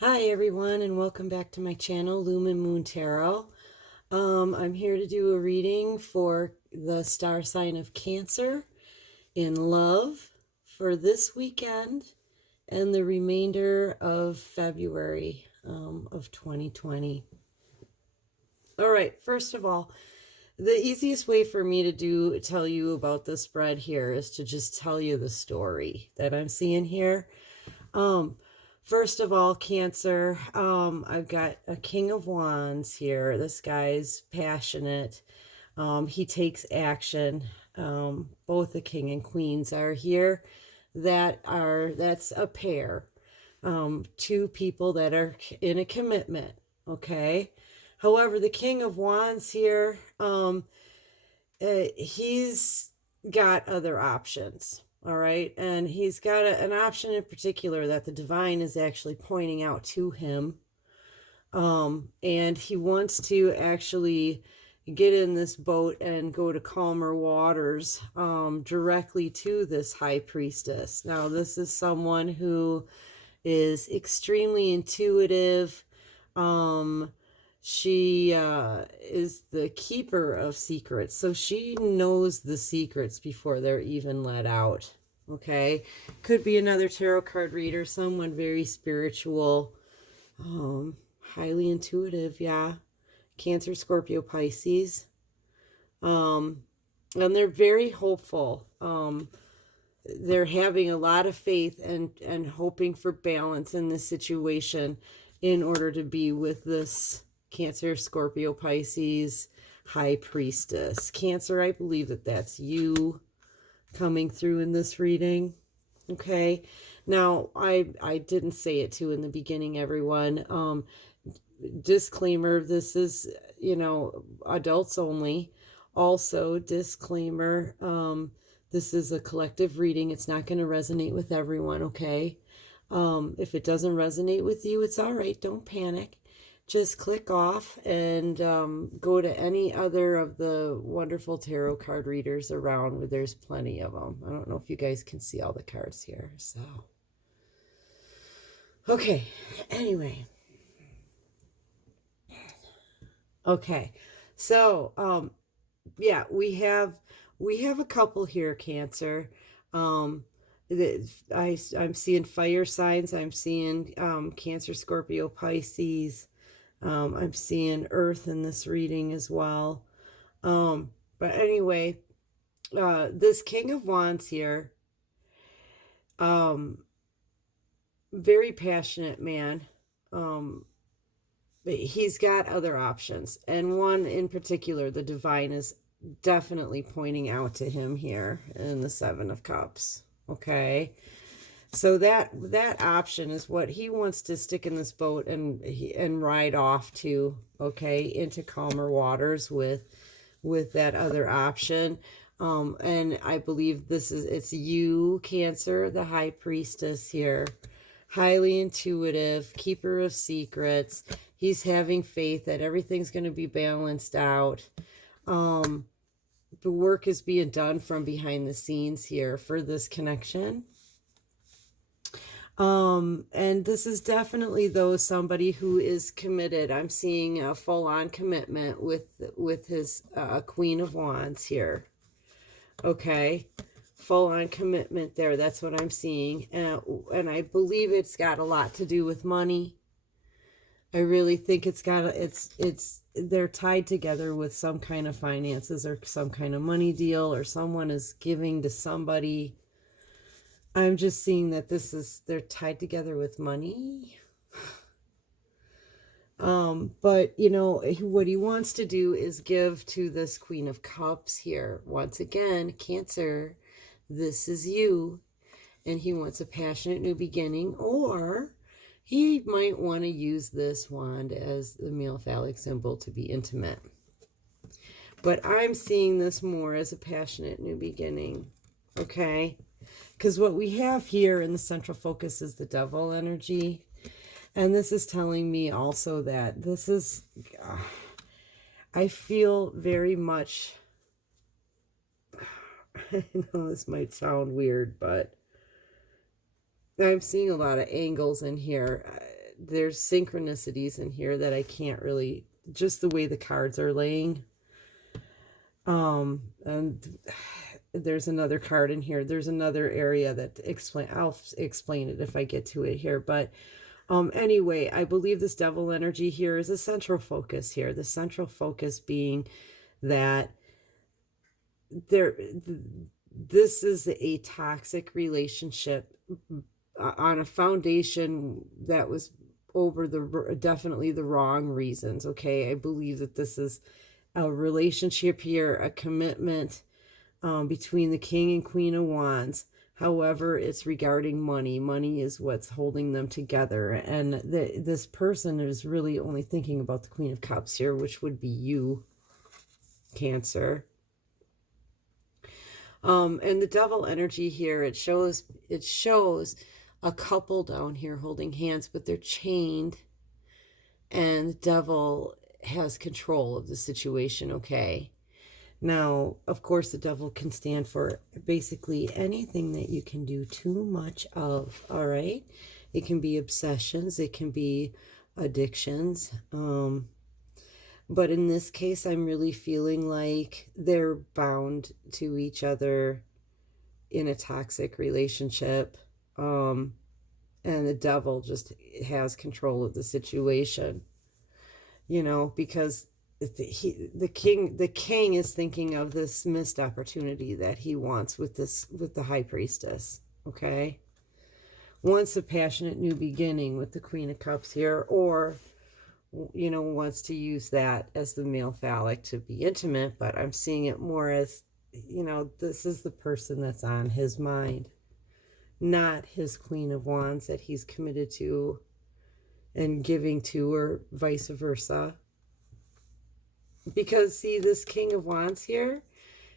Hi everyone, and welcome back to my channel, Lumen Moon Tarot. I'm here to do a reading for the star sign of Cancer in love for this weekend and the remainder of February of 2020. All right, first of all, the easiest way for me to tell you about the spread here is to just tell you the story that I'm seeing here. First of all, Cancer, I've got a King of Wands here. This guy's passionate. He takes action. Both the King and Queens are here. That's a pair. Two people that are in a commitment. Okay. However, the King of Wands here, he's got other options. All right. And he's got an option in particular that the divine is actually pointing out to him. And he wants to actually get in this boat and go to calmer waters directly to this high priestess. Now, this is someone who is extremely intuitive. She is the keeper of secrets, so she knows the secrets before they're even let out. Okay, could be another tarot card reader, someone very spiritual, highly intuitive. Yeah, Cancer, Scorpio, Pisces, and they're very hopeful. They're having a lot of faith and hoping for balance in this situation in order to be with this Cancer, Scorpio, Pisces, high priestess. Cancer, I believe that's you coming through in this reading. Okay. Now, I didn't say it too in the beginning, everyone. Disclaimer, this is, adults only. Also, disclaimer, this is a collective reading. It's not going to resonate with everyone, okay? If it doesn't resonate with you, it's all right. Don't panic. Just click off and go to any other of the wonderful tarot card readers around where there's plenty of them. I don't know if you guys can see all the cards here. So, okay. Anyway. Okay. So, yeah, we have a couple here, Cancer. I'm seeing fire signs. I'm seeing Cancer, Scorpio, Pisces. I'm seeing Earth in this reading as well. But anyway, this King of Wands here, very passionate man. But he's got other options, and one in particular, the divine is definitely pointing out to him here in the Seven of Cups. Okay, so that option is what he wants to stick in this boat and ride off to. Okay, into calmer waters with that other option. And I believe it's you, Cancer, the high priestess here, highly intuitive, keeper of secrets. He's having faith that everything's going to be balanced out. The work is being done from behind the scenes here for this connection. And this is definitely, though, somebody who is committed. I'm seeing a full-on commitment with his Queen of Wands here. Okay, full-on commitment there. That's what I'm seeing, and I believe it's got a lot to do with money. I really think they're tied together with some kind of finances or some kind of money deal, or someone is giving to somebody. I'm just seeing that they're tied together with money. But what he wants to do is give to this Queen of Cups here. Once again, Cancer, this is you, and he wants a passionate new beginning, or he might want to use this wand as the male phallic symbol to be intimate. But I'm seeing this more as a passionate new beginning, okay? Because what we have here in the central focus is the devil energy. And this is telling me also that this is, I feel very much, I know this might sound weird, but I'm seeing a lot of angles in here. there's synchronicities in here that I can't really, just the way the cards are laying. And there's another card in here. There's another area that I'll explain it if I get to it here. But anyway, I believe this devil energy here is a central focus here. The central focus being that this is a toxic relationship on a foundation that was over definitely the wrong reasons. Okay, I believe that this is a relationship here, a commitment between the King and Queen of Wands. However, it's regarding money. Money is what's holding them together. And this person is really only thinking about the Queen of Cups here, which would be you, Cancer. And the devil energy here, it shows a couple down here holding hands, but they're chained. And the devil has control of the situation, okay? Now, of course, the devil can stand for basically anything that you can do too much of, all right? It can be obsessions. It can be addictions. But in this case, I'm really feeling like they're bound to each other in a toxic relationship. And the devil just has control of the situation, you know, because the king is thinking of this missed opportunity that he wants with the High Priestess, okay? Wants a passionate new beginning with the Queen of Cups here, or, you know, wants to use that as the male phallic to be intimate, but I'm seeing it more as, you know, this is the person that's on his mind, not his Queen of Wands that he's committed to and giving to, or vice versa. Because, see, this King of Wands here,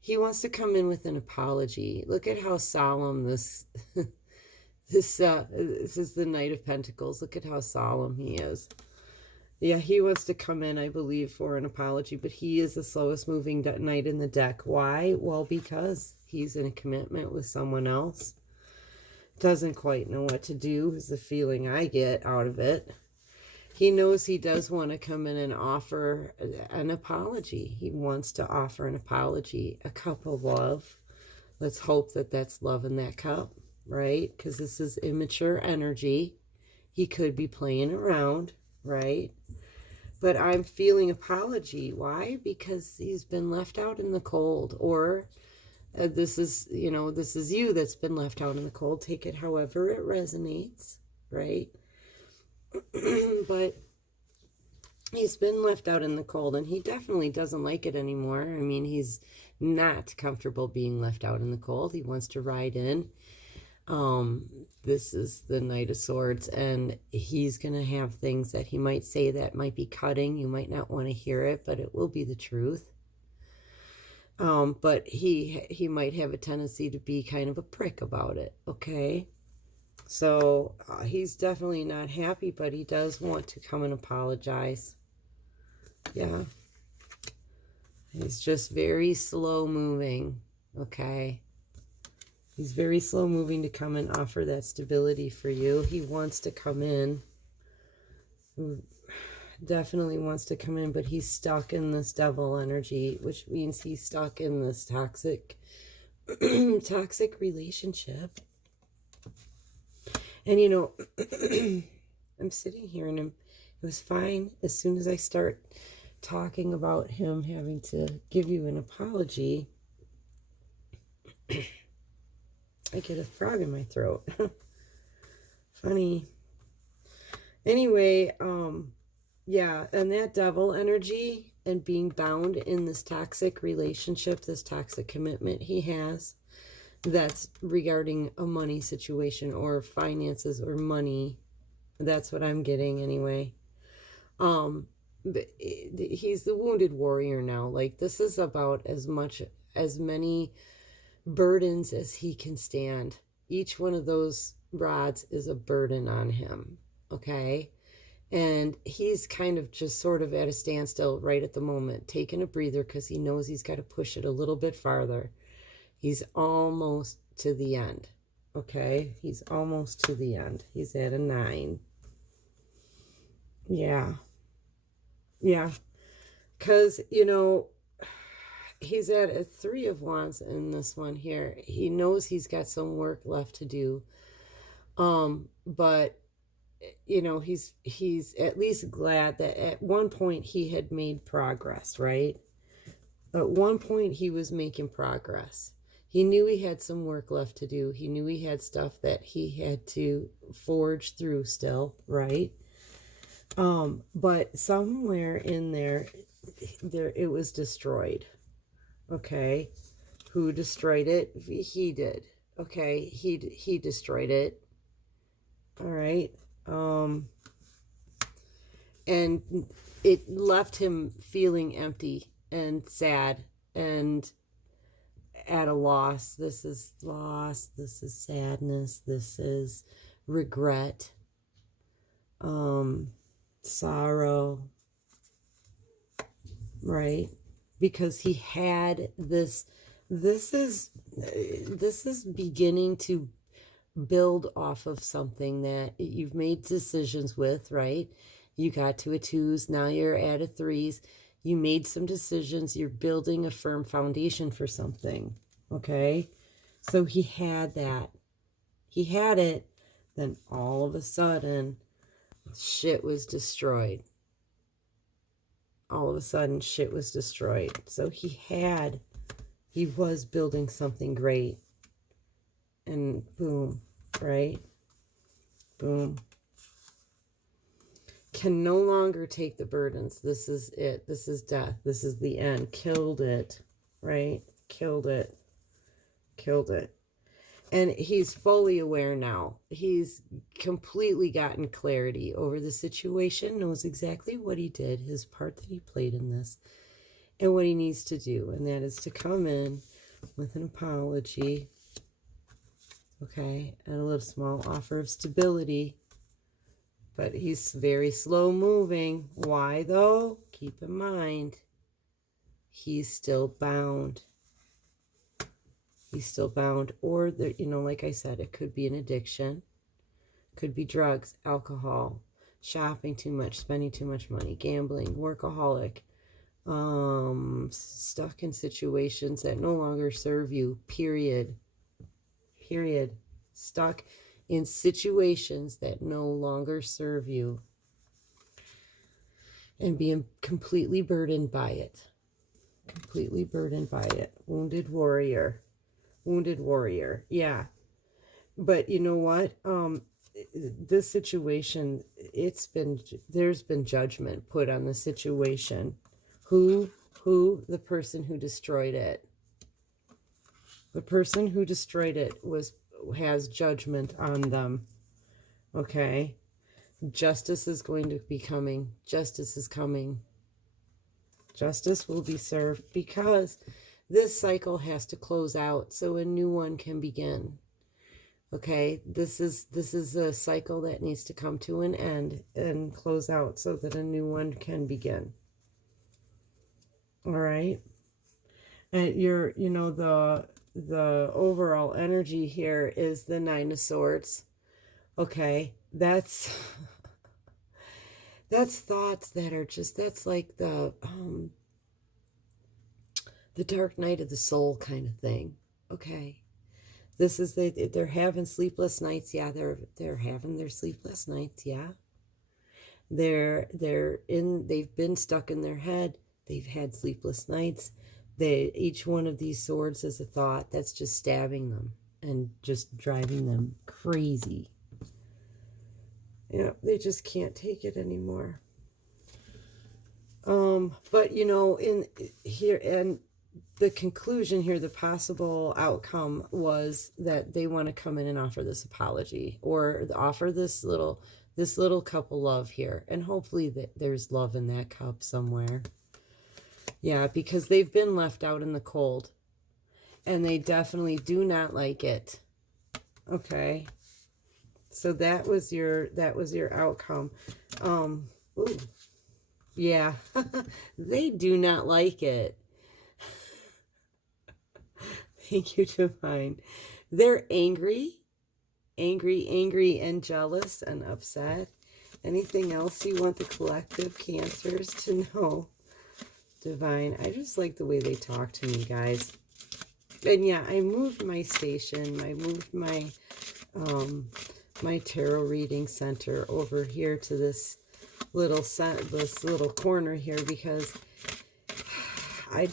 he wants to come in with an apology. Look at how solemn this this is the Knight of Pentacles. Look at how solemn he is. Yeah, he wants to come in, I believe, for an apology, but he is the slowest moving knight in the deck. Why? Well, because he's in a commitment with someone else. Doesn't quite know what to do is the feeling I get out of it. He knows he does want to come in and offer an apology. He wants to offer an apology, a cup of love. Let's hope that that's love in that cup, right? Because this is immature energy. He could be playing around, right? But I'm feeling apology. Why? Because he's been left out in the cold. Or this is, you know, this is you that's been left out in the cold. Take it however it resonates, right? But he's been left out in the cold, and he definitely doesn't like it anymore. I mean, he's not comfortable being left out in the cold. He wants to ride in. This is the Knight of Swords, and he's going to have things that he might say that might be cutting. You might not want to hear it, but it will be the truth. But he might have a tendency to be kind of a prick about it, okay? So he's definitely not happy, but he does want to come and apologize. Yeah. He's just very slow moving, okay? He's very slow moving to come and offer that stability for you. He wants to come in. Definitely wants to come in, but he's stuck in this devil energy, which means he's stuck in this toxic relationship. And, you know, I'm sitting here and it was fine. As soon as I start talking about him having to give you an apology, I get a frog in my throat. Funny. Anyway, yeah, and that devil energy and being bound in this toxic relationship, this toxic commitment he has, that's regarding a money situation or finances or money. That's what I'm getting anyway. But he's the wounded warrior now. Like, this is about as many burdens as he can stand. Each one of those rods is a burden on him, okay? And he's kind of just sort of at a standstill right at the moment, taking a breather because he knows he's got to push it a little bit farther. He's almost to the end, okay? He's almost to the end. He's at a 9. Yeah. Yeah. Because, you know, he's at a 3 of Wands in this one here. He knows he's got some work left to do. But you know, he's at least glad that at one point he had made progress, right? At one point he was making progress. He knew he had some work left to do. He knew he had stuff that he had to forge through still, right? But somewhere in there it was destroyed. Okay. Who destroyed it? He did. Okay, he destroyed it. All right. And it left him feeling empty and sad and at a loss. This is loss. This is sadness. This is regret. Sorrow. Right? Because he had this. This is beginning to build off of something that you've made decisions with, right? You got to a 2s, now you're at a 3s. You made some decisions. You're building a firm foundation for something, okay? So he had that. He had it. Then all of a sudden, shit was destroyed. All of a sudden, shit was destroyed. So he was building something great. And boom, right? Boom. Can no longer take the burdens. This is it. This is death. This is the end. Killed it, right? Killed it. Killed it. And he's fully aware now. He's completely gotten clarity over the situation, knows exactly what he did, his part that he played in this, and what he needs to do. And that is to come in with an apology, okay, and a little small offer of stability. But he's very slow moving. Why though? Keep in mind, he's still bound. He's still bound. Or, there, you know, like I said, it could be an addiction. Could be drugs, alcohol, shopping too much, spending too much money, gambling, workaholic, stuck in situations that no longer serve you, period. Period. Stuck in situations that no longer serve you and being completely burdened by it. Completely burdened by it. Wounded warrior. Wounded warrior. Yeah. But you know what? This situation, there's been judgment put on the situation. Who? The person who destroyed it. The person who destroyed it has judgment on them. Okay? Justice is going to be coming. Justice is coming. Justice will be served because this cycle has to close out so a new one can begin. Okay? This is a cycle that needs to come to an end and close out so that a new one can begin. All right? And you know, the overall energy here is the 9 of Swords. Okay, that's thoughts that are just, that's like the dark night of the soul kind of thing. Okay, this is they're having sleepless nights. Yeah, they're having their sleepless nights. Yeah, they've been stuck in their head. They've had sleepless nights. Each one of these swords is a thought that's just stabbing them and just driving them crazy. Yeah, they just can't take it anymore. But you know, in here, and the conclusion here, the possible outcome was that they want to come in and offer this apology, or offer this little cup of love here, and hopefully there's love in that cup somewhere. Yeah, because they've been left out in the cold, and they definitely do not like it. Okay, so that was your outcome. Ooh, yeah, they do not like it. Thank you, Divine. They're angry, and jealous, and upset, Anything else you want the collective Cancers to know? Divine, I just like the way they talk to me, guys. And yeah, I moved my station. I moved my my tarot reading center over here to this little corner here, because I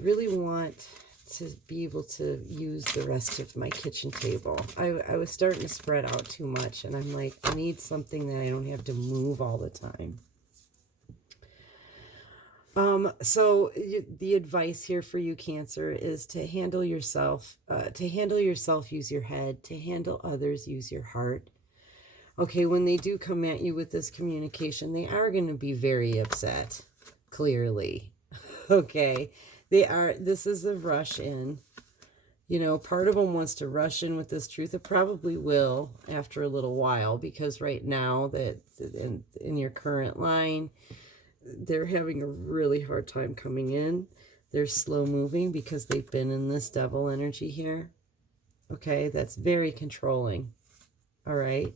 really want to be able to use the rest of my kitchen table. I was starting to spread out too much, and I'm like, I need something that I don't have to move all the time. So the advice here for you, Cancer, is to handle yourself. Use your head. To handle others, use your heart. Okay, when they do come at you with this communication, they are going to be very upset, clearly. Okay, they are. This is a rush in. You know, part of them wants to rush in with this truth. It probably will after a little while, because right now that in your current line, they're having a really hard time coming in. They're slow moving because they've been in this devil energy here. Okay, that's very controlling. All right.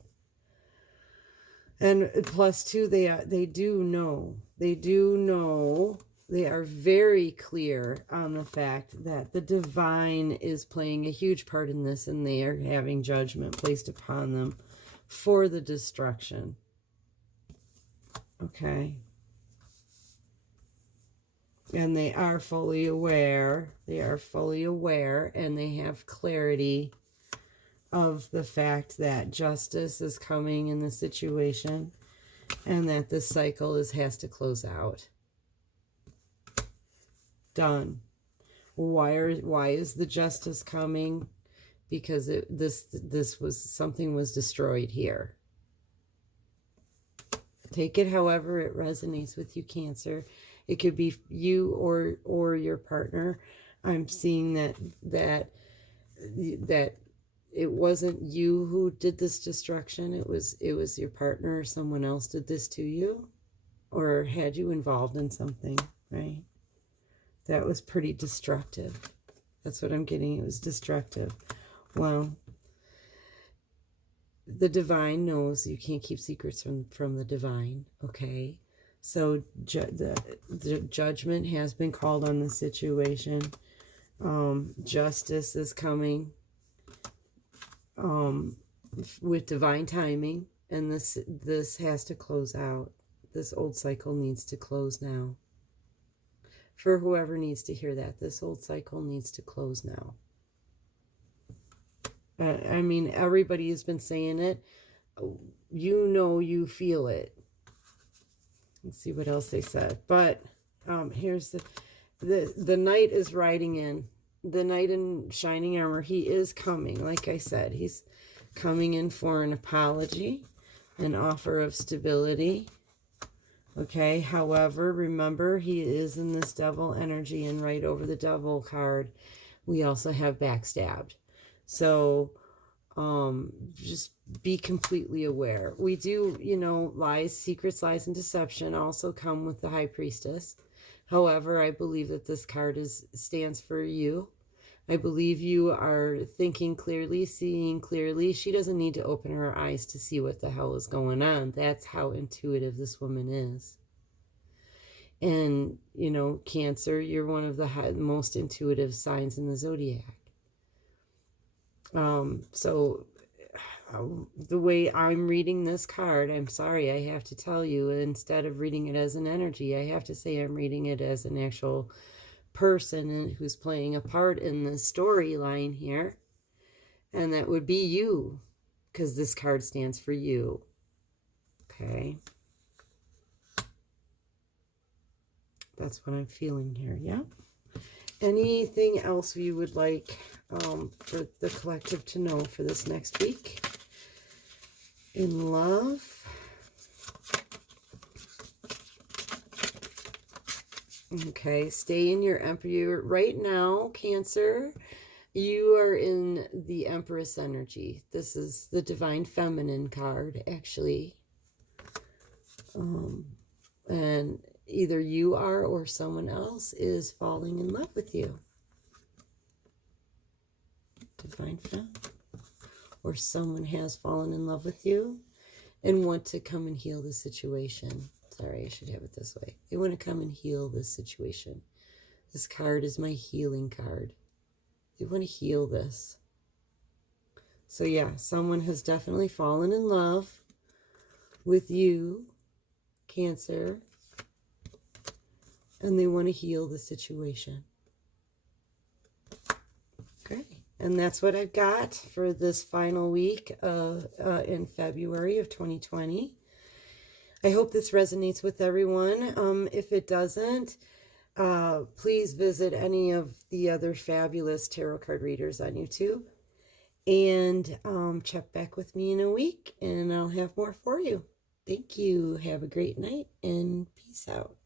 And plus two, they do know. They are very clear on the fact that the divine is playing a huge part in this, and they are having judgment placed upon them for the destruction. Okay. And they are fully aware. They are fully aware, and they have clarity of the fact that justice is coming in the situation, and that this cycle has to close out. Done. Why is the justice coming? Because something was destroyed here. Take it however it resonates with you, Cancer. It could be you or your partner. I'm seeing that it wasn't you who did this destruction. It was your partner, or someone else did this to you, or had you involved in something, right? That was pretty destructive. That's what I'm getting. It was destructive. Well, the divine knows you can't keep secrets from the divine, okay? So the judgment has been called on the situation. Justice is coming with divine timing, and this has to close out. This old cycle needs to close now. For whoever needs to hear that, this old cycle needs to close now. I mean, everybody has been saying it. You know, you feel it. Let's see what else they said. But here's the knight is riding in. The knight in shining armor, he is coming. Like I said, he's coming in for an apology, an offer of stability. Okay, however, remember, he is in this devil energy, and right over the devil card, we also have backstabbed. So just be completely aware. We do, you know, lies, secrets, lies, and deception also come with the High Priestess. However, I believe that this card stands for you. I believe you are thinking clearly, seeing clearly. She doesn't need to open her eyes to see what the hell is going on. That's how intuitive this woman is. And, you know, Cancer, you're one of the most intuitive signs in the zodiac. So the way I'm reading this card, I'm sorry, I have to tell you, instead of reading it as an energy, I have to say I'm reading it as an actual person who's playing a part in the storyline here. And that would be you, because this card stands for you. Okay. That's what I'm feeling here, yeah? Anything else you would like for the collective to know for this next week? In love. Okay, stay in your Emperor. Right now, Cancer, you are in the Empress energy. This is the Divine Feminine card, actually. And either you are or someone else is falling in love with you. Divine Femme. Or someone has fallen in love with you. and want to come and heal the situation. Sorry, I should have it this way. They want to come and heal this situation. This card is my healing card. They want to heal this. So yeah, someone has definitely fallen in love with you, Cancer, and they want to heal the situation. Okay, and that's what I've got for this final week in February of 2020. I hope this resonates with everyone. If it doesn't, please visit any of the other fabulous tarot card readers on YouTube. And check back with me in a week, and I'll have more for you. Thank you. Have a great night, and peace out.